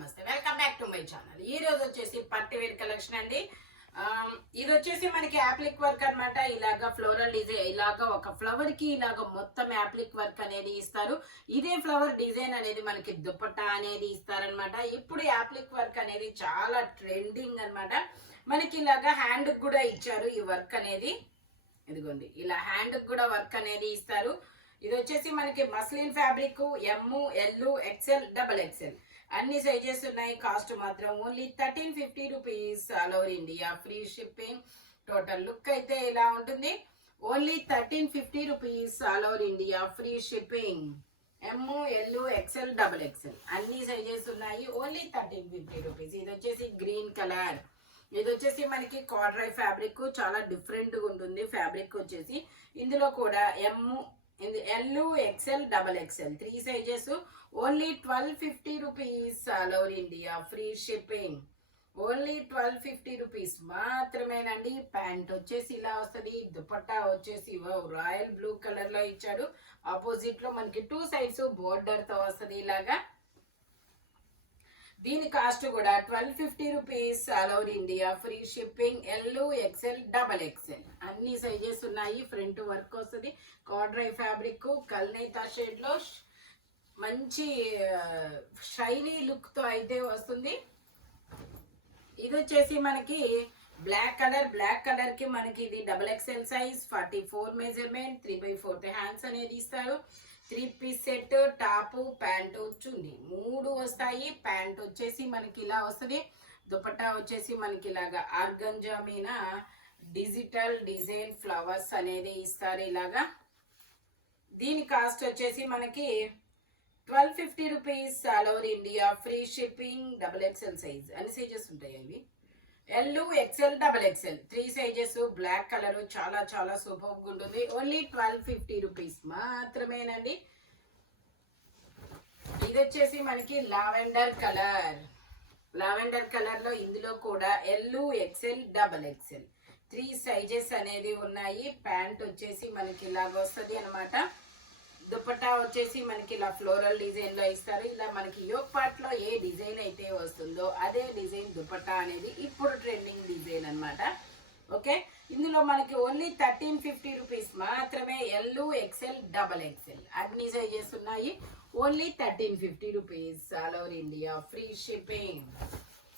నమస్తే, welcome back to my channel. ఈ రోజు వచ్చేసి పట్టు వేర్ కలెక్షన్ అండి. ఇది వచ్చేసి మనకి యాప్లిక్ వర్క్ అన్నమాట. ఇలాగా ఫ్లోరల్ డిజైన్, ఇలాగా ఒక ఫ్లవర్ కి ఇలాగా మొత్తం యాప్లిక్ వర్క్ అనేది ఇస్తారు. ఇదే ఫ్లవర్ డిజైన్ అనేది మనకి దుపట్టా అనేది ఇస్తారనమాట. ఇప్పుడు యాప్లిక్ వర్క్ అనేది చాలా ట్రెండింగ్ అన్నమాట. మనకి ఇలాగా హ్యాండ్ కూడా ఇచ్చారు ఈ వర్క్ అనేది. ఇదిగోండి, ఇలా హ్యాండ్ కూడా వర్క్ అనేది ఇస్తారు. ఇది వచ్చేసి మనకి muslin fabric, M, L, XL, double XL అన్ని సైజెస్ ఉన్నాయి. కాస్ట్ మాత్రం only 1350 rupees, all over India free shipping. Total look అయితే ఇలా ఉంటుంది. Only 1350 rupees, all over India free shipping. M, L, XL, double XL అన్ని సైజెస్ ఉన్నాయి. Only 1350 rupees. ఇది వచ్చేసి గ్రీన్ కలర్. ఇది వచ్చేసి మనకి కార్డ్రై ఫ్యాబ్రిక్, చాలా డిఫరెంట్ గా ఉంటుంది ఫ్యాబ్రిక్ వచ్చేసి. ఇందులో కూడా M, L, XL, double XL 3 sizes. Only 1250 rupees, all over India free shipping. Only 1250 rupees మాత్రమేనండి. ప్యాంట్ వచ్చేసి ఇలా వస్తుంది. దుపట్టా వచ్చేసి రాయల్ బ్లూ కలర్ లో ఇచ్చాడు. ఆపోజిట్ లో మనకి 2 సైడ్స్ బోర్డర్ తో వస్తుంది ఇలాగా. దీని కాస్ట్ కూడా 1250 rupees, all over India free shipping. L, XL, double XL అన్ని సైజెస్ ఉన్నాయి. ఫ్రంట్ వర్క్ వస్తుంది. కార్డ్రై ఫ్యాబ్రిక్ కల్నేతా షేడ్ లో మంచి షైనీ లుక్ తో అయితే వస్తుంది. ఇది వచ్చేసి మనకి బ్లాక్ కలర్ కి మనకి ఇది double XL size, 44 measurement, 3/4 hands అనేది ఇస్తారు. 3 పీస్ సెట్, టాప్, ప్యాంట్ చున్నీ 3 వస్తాయి. ప్యాంట్ వచ్చేసి మనకి ఇలా వస్తుంది. దుపట్టా వచ్చేసి మనకి ఇలాగా ఆర్గంజా మీద డిజిటల్ డిజైన్ ఫ్లవర్స్ అనేది ఇస్తారు ఇలాగా. దీని కాస్ట్ వచ్చేసి మనకి 1250 rupees, all over India free shipping. Double XL size అన్ని సైజెస్ ఉంటాయి ఇవి. L, XL, double XL 3 sizes. Black colour చాలా చాలా సూపర్ గా ఉంటుంది. ఓన్లీ 1250 రూపీస్ మాత్రమేనండి. ఇది వచ్చేసి మనకి లావెండర్ కలర్ లో ఇందులో కూడా L, XL, double XL 3 sizes అనేది ఉన్నాయి. ప్యాంట్ వచ్చేసి మనకి ఇలాగ వస్తుంది అనమాట. దుపట్టా వచ్చేసి మనకి ఇలా ఫ్లోరల్ డిజైన్ లో ఇస్తారు. ఇలా మనకి యోక్ పార్ట్ లో ఏ డిజైన్ అయితే వస్తుందో అదే డిజైన్ దుపట్టా అనేది ఇప్పుడు ట్రెండింగ్ డిజైన్ అన్నమాట. ఓకే, ఇందులో మనకి ఓన్లీ 1350 రూపీస్ మాత్రమే. ఎల్, ఎక్సెల్, డబల్ ఎక్సెల్ అన్ని సైజెస్ ఉన్నాయి. Only 1350 rupees, all over India free shipping.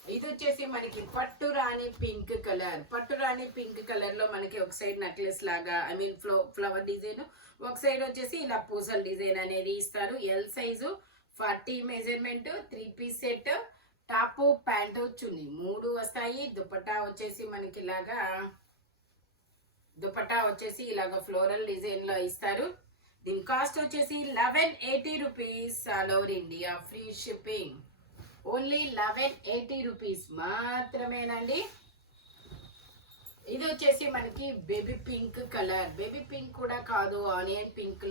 ఇది వచ్చేసి మనకి పట్టు రాణి పింక్ కలర్ లో మనకి ఒక సైడ్ నెక్లెస్ లాగా ఫ్లవర్ డిజైన్, ఒక సైడ్ వచ్చేసి ఇలా పూసల్ డిజైన్ అనేది ఇస్తారు. L size, 40 measurement, 3 piece set, top, pant, చున్నీ 3 వస్తాయి. దుపట్టా వచ్చేసి మనకి ఇలాగా ఫ్లోరల్ డిజైన్ లో ఇస్తారు. దీని కాస్ట్ వచ్చేసి 1180 rupees, all over India free shipping. Only 1180 rupees మాత్రమేనండి. ఇది వచ్చేసి మనకి బేబీ పింక్ కూడా కాదు, onion pink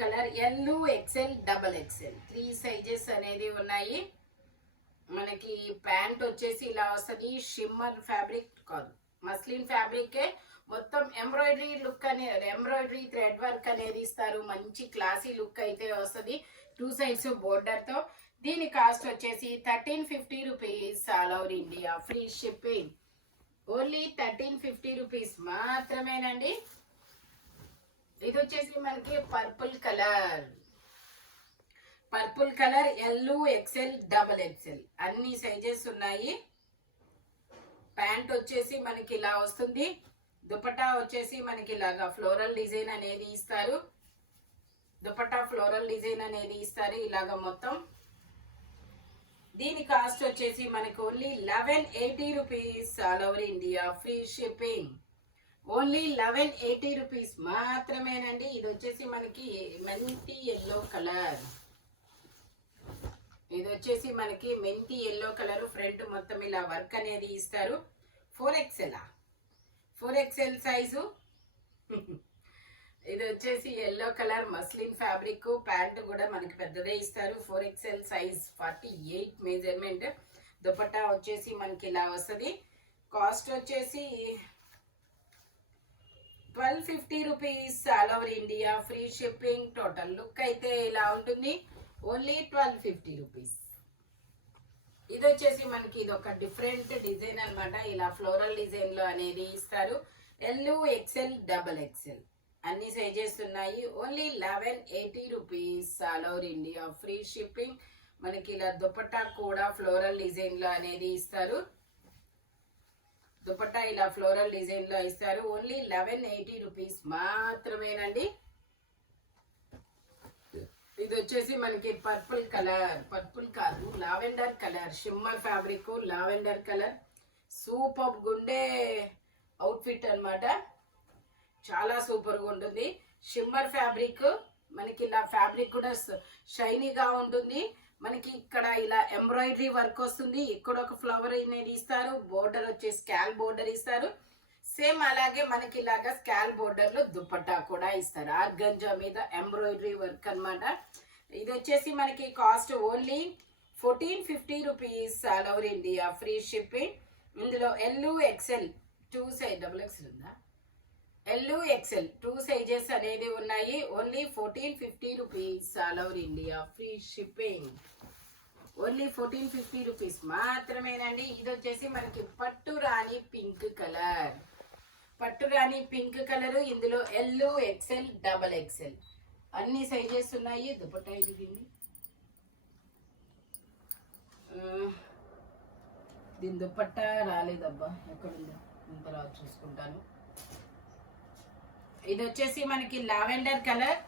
colour. L, XL, double XL 3 sizes అనేది ఉన్నాయి. మనకి ప్యాంట్ వచ్చేసి ఇలా వస్తుంది. షిమ్మర్ ఫ్యాబ్రిక్ కాదు, మస్లిన్ ఫ్యాబ్రికే. మొత్తం ఎంబ్రాయిడరీ థ్రెడ్ వర్క్ అనేది ఇస్తారు. మంచి క్లాసీ లుక్ అయితే వస్తుంది. 2 సైడ్స్ బోర్డర్ తో. దీని కాస్ట్ వచ్చేసి 1350 rupees, all over India free shipping. Only 1350 rupees మాత్రమేనండి. ఇది వచ్చేసి మనకి purple colour L, XL, double XL అన్ని సైజెస్ ఉన్నాయి. ప్యాంట్ వచ్చేసి మనకి ఇలా వస్తుంది. దుపట్టా వచ్చేసి మనకి ఇలాగా ఫ్లోరల్ డిజైన్ అనేది ఇస్తారు. ఇలాగా మొత్తం. దీని కాస్ట్ వచ్చేసి మనకి only 1180 rupees, all over India free shipping. Only 1180 rupees మాత్రమేనండి. ఇది వచ్చేసి మనకి మెంతి ఎల్లో కలర్. ఫ్రంట్ మొత్తం ఇలా వర్క్ అనేది ఇస్తారు. 4XL size. ఇది వచ్చేసి yellow colour muslin fabric. Pant కూడా మనకి పెద్దదే ఇస్తారు. 4XL size, 48 measurement. దుపట్టా వచ్చేసి మనకి ఇలా వస్తుంది. కాస్ట్ వచ్చేసి 1250 rupees, all over India free shipping. Total look అయితే ఇలా ఉంటుంది. Only 1250 rupees. ఇది వచ్చేసి మనకి ఇది ఒక డిఫరెంట్ డిజైన్ అన్నమాట. ఇలా ఫ్లోరల్ డిజైన్ లో అనేది ఇస్తారు. ఎల్, ఎక్స్ఎల్, డబల్ ఎక్స్ఎల్ అన్ని సైజెస్ ఉన్నాయి. Only 1180 rupees, all over India free shipping. మనకి ఇలా దుపట్టా కూడా ఫ్లోరల్ డిజైన్ లో అనేది ఇస్తారు. దుపట్టా ఇలా ఫ్లోరల్ డిజైన్ లో ఇస్తారు. ఓన్లీ 1180 రూపీస్ మాత్రమేనండి. ఇది వచ్చేసి మనకి పర్పుల్ కలర్, పర్పుల్ కాదు lavender colour, shimmer fabric lavender colour. Super గుండే అవుట్ఫిట్ అన్నమాట. చాలా సూపర్గా ఉంటుంది. షిమ్మర్ ఫ్యాబ్రిక్, మనకి ఇలా ఫ్యాబ్రిక్ కూడా షైనీగా ఉంటుంది. మనకి ఇక్కడ ఇలా ఎంబ్రాయిడరీ వర్క్ వస్తుంది. ఇక్కడ ఒక ఫ్లవర్ అనేది ఇస్తారు. బోర్డర్ వచ్చేసి స్కాల్ బోర్డర్ ఇస్తారు. సేమ్ అలాగే మనకి ఇలాగా స్కాల్ బోర్డర్ లో దుపట్టా కూడా ఇస్తారు. ఆర్గంజా మీద ఎంబ్రాయిడరీ వర్క్ అన్నమాట. ఇది వచ్చేసి మనకి cost only 1450 rupees, all over India free shipping. ఇందులో L, XL, 2 size, double XL ఉందా, ఎల్, ఎక్స్ఎల్ 2 సైజెస్ అనేది ఉన్నాయి. Only 1450 rupees, all over India free shipping. Only 1450 rupees మాత్రమేనండి. ఇది వచ్చేసి మనకి పట్టు రాణి పింక్ కలర్, పట్టు రాణి పింక్ కలర్. ఇందులో ఎల్, ఎక్స్ఎల్, డబల్ ఎక్స్ఎల్ అన్ని సైజెస్ ఉన్నాయి. దుపట్టా ఎదిగింది. దీని దుపట్టా రాలేదబ్బా, ఎక్కడుందో ఇంత రాదు చూసుకుంటాను. ఇది వచ్చేసి మనకి lavender colour,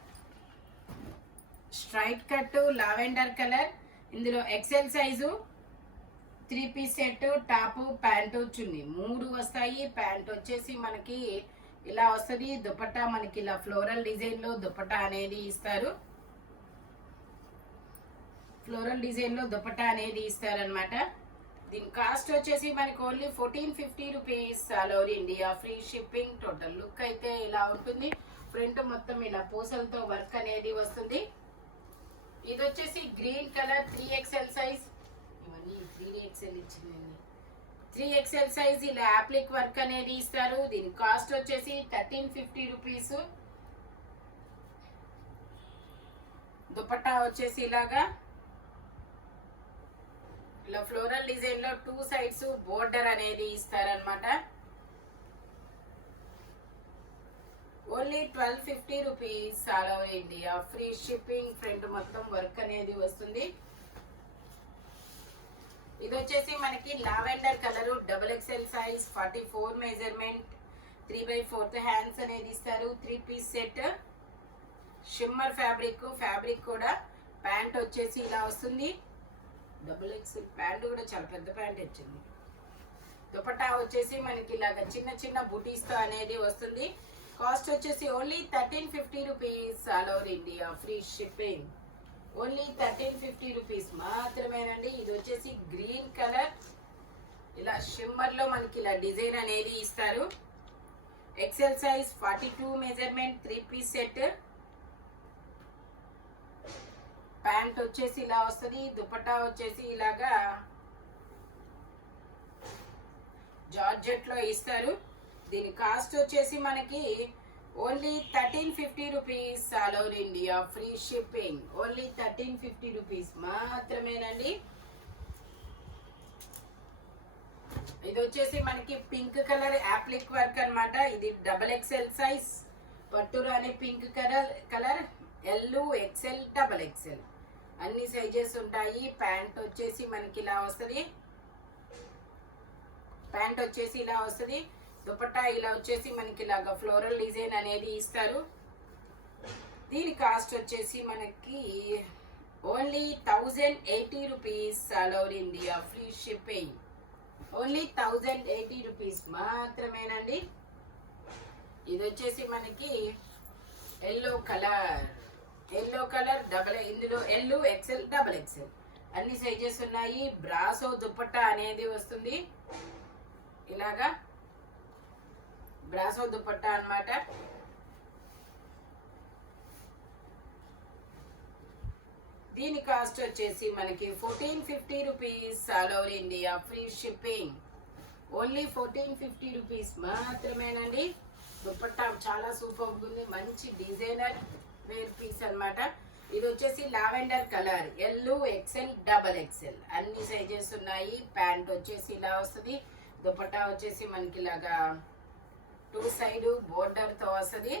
straight cut lavender colour. ఇందులో XL size 3 piece set, top, pant, chunni 3 వస్తాయి. ప్యాంట్ వచ్చేసి మనకి ఇలా వస్తుంది. దుపట్టా మనకి ఇలా ఫ్లోరల్ డిజైన్ లో దుపట్టా అనేది ఇస్తారు. ఫ్లోరల్ డిజైన్ లో దుపట్టా అనేది ఇస్తారనమాట. దీని కాస్ట్ వచ్చేసి మనకి only 1450 rupees, all over India free shipping. Total look అయితే ఇలా ఉంటుంది. ఫ్రంట్ మొత్తం ఇలా పూసలతో వర్క్ అనేది వస్తుంది. ఇది వచ్చేసి గ్రీన్ కలర్, 3XL సైజ్. ఇవన్నీ 3XL ఇచ్చిందండి. 3XL సైజ్ ఇలా యాప్లిక్ వర్క్ అనేది ఇస్తారు. దీని కాస్ట్ వచ్చేసి 1350 రూపీస్. దుపట్టా వచ్చేసి ఇలాగా ఇలా ఫ్లోరల్ డిజైన్ లో 2 సైడ్స్ బోర్డర్ అనేది ఇస్తారనమాట. Only 1250 rupees, all over India free shipping. Front మొత్తం వర్క్ అనేది వస్తుంది. ఇది వచ్చేసి మనకి lavender colour, double XL size, 44 measurement, 3/4 hands అనేది ఇస్తారు. 3 piece set, shimmer fabric. Fabric కూడా ప్యాంట్ వచ్చేసి ఇలా వస్తుంది. డబుల్ ఎక్స్ఎల్ ప్యాంట్ కూడా చాలా పెద్ద ప్యాంట్ వచ్చింది. దుపట్టా వచ్చేసి మనకి ఇలాగ చిన్న చిన్న బుటీస్ తో అనేది వస్తుంది. కాస్ట్ వచ్చేసి only 1350 rupees, all over India free shipping. Only 1350 rupees మాత్రమేనండి. ఇది వచ్చేసి గ్రీన్ కలర్, ఇలా షిమ్మర్ లో మనకి ఇలా డిజైన్ అనేది ఇస్తారు. XL size, 42 measurement, 3 piece set. Pant వచ్చేసి ఇలా వస్తుంది. దుపట్టా వచ్చేసి ఇలాగా జార్జెట్ లో ఇస్తారు. దీని కాస్ట్ వచ్చేసి మనకి only 1350 rupees, all over India free shipping. Only 1350 rupees మాత్రమేనండి. ఇది వచ్చేసి మనకి పింక్ కలర్ యాప్లిక్ వర్క్ అన్నమాట. ఇది డబల్ ఎక్స్ఎల్ సైజ్, పట్టు రాణి pink colour, L, XL, double XL అన్ని సైజెస్ ఉంటాయి. ప్యాంట్ వచ్చేసి మనకి ఇలా వస్తుంది. ప్యాంట్ వచ్చేసి ఇలా వస్తుంది. దుపట్టా ఇలా వచ్చేసి మనకి ఇలాగా ఫ్లోరల్ డిజైన్ అనేది ఇస్తారు. దీని కాస్ట్ వచ్చేసి మనకి only 1080 rupees, all over India free shipping. Only 1080 rupees మాత్రమేనండి. ఇది వచ్చేసి మనకి yellow colour, yellow colour double. ఇందులో ఎల్, ఎక్స్ఎల్, డబల్ ఎక్స్ఎల్ అన్ని సైజెస్ ఉన్నాయి. బ్రాసో దుపట్టా అనేది వస్తుంది. ఇలాగా బ్రాసో దుపట్టా అన్నమాట. దీని కాస్ట్ వచ్చేసి మనకి 1450 rupees, all over India free shipping. Only 1450 rupees మాత్రమేనండి. దుపట్టా చాలా సూపర్ ఉంది. మంచి డిజైనర్ వేర్ పీస్ అన్నమాట. ఇది వచ్చేసి lavender colour, L, XL, double XL అన్ని సైజెస్ ఉన్నాయి. ప్యాంట్ వచ్చేసి ఇలా వస్తుంది. దుపట్టా వచ్చేసి మనకి ఇలాగా 2 సైడ్ బోర్డర్ తో వస్తుంది.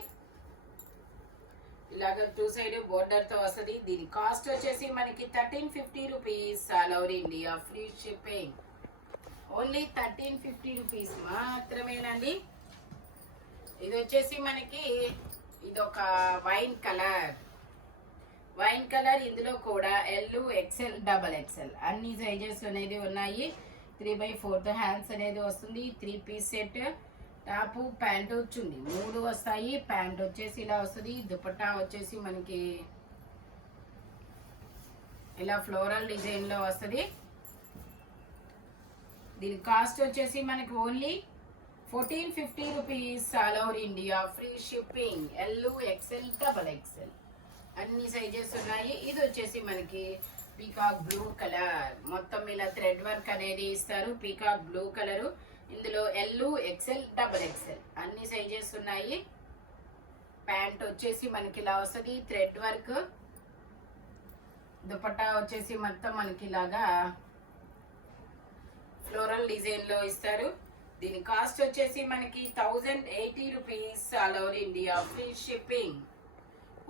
ఇలాగ 2 సైడ్ బోర్డర్ తో వస్తుంది. దీని కాస్ట్ వచ్చేసి మనకి 1350 rupees. All over India free shipping. Only 1350 rupees మాత్రమేనండి. ఇది వచ్చేసి మనకి ఇదొక వైన్ కలర్. ఇందులో కూడా ఎల్, ఎక్సెల్, డబల్ ఎక్సెల్ అన్ని సైజెస్ అనేది ఉన్నాయి. 3/4 హ్యాండ్స్ అనేది వస్తుంది. 3 piece set. Top pant chunni 3 వస్తాయి. ప్యాంట్ వచ్చేసి ఇలా వస్తుంది. దుపట్టా వచ్చేసి మనకి ఇలా ఫ్లోరల్ డిజైన్ లో వస్తుంది. దీని కాస్ట్ వచ్చేసి మనకి only 1450 rupees. All over India free shipping. L, XL, double XL అన్ని సైజెస్ ఉన్నాయి. ఇది వచ్చేసి మనకి పీకాక్ బ్లూ కలర్. మొత్తం ఇలా థ్రెడ్ వర్క్ అనేది ఇస్తారు. Peacock blue colour. ఇందులో ఎల్, ఎక్సెల్, డబల్ ఎక్సెల్ అన్ని సైజెస్ ఉన్నాయి. ప్యాంట్ వచ్చేసి మనకి ఇలా వస్తుంది. Thread work. దుపట్టా వచ్చేసి మొత్తం మనకి ఇలాగా ఫ్లోరల్ డిజైన్ లో ఇస్తారు. దీని కాస్ట్ వచ్చేసి మనకి 1080 rupees. All over India free shipping.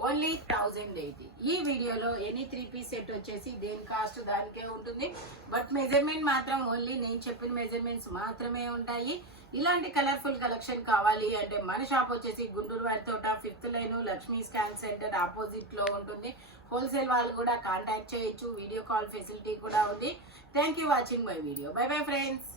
Only 1080. ఈ వీడియోలో ఎనీ 3 పీస్ సెట్ వచ్చేసి దేని కాస్ట్ దానికే ఉంటుంది. బట్ మెజర్మెంట్ మాత్రం ఓన్లీ నేను చెప్పిన మెజర్మెంట్స్ మాత్రమే ఉంటాయి. ఇలాంటి కలర్ఫుల్ కలెక్షన్ కావాలి అంటే మన షాప్ వచ్చేసి గుంటూరు వారి తోట 5th line Lakshmi scan centre opposite లో ఉంటుంది. హోల్సేల్ వాళ్ళు కూడా కాంటాక్ట్ చేయొచ్చు. వీడియో కాల్ ఫెసిలిటీ కూడా ఉంది. Thank you watching my video. By bye friends.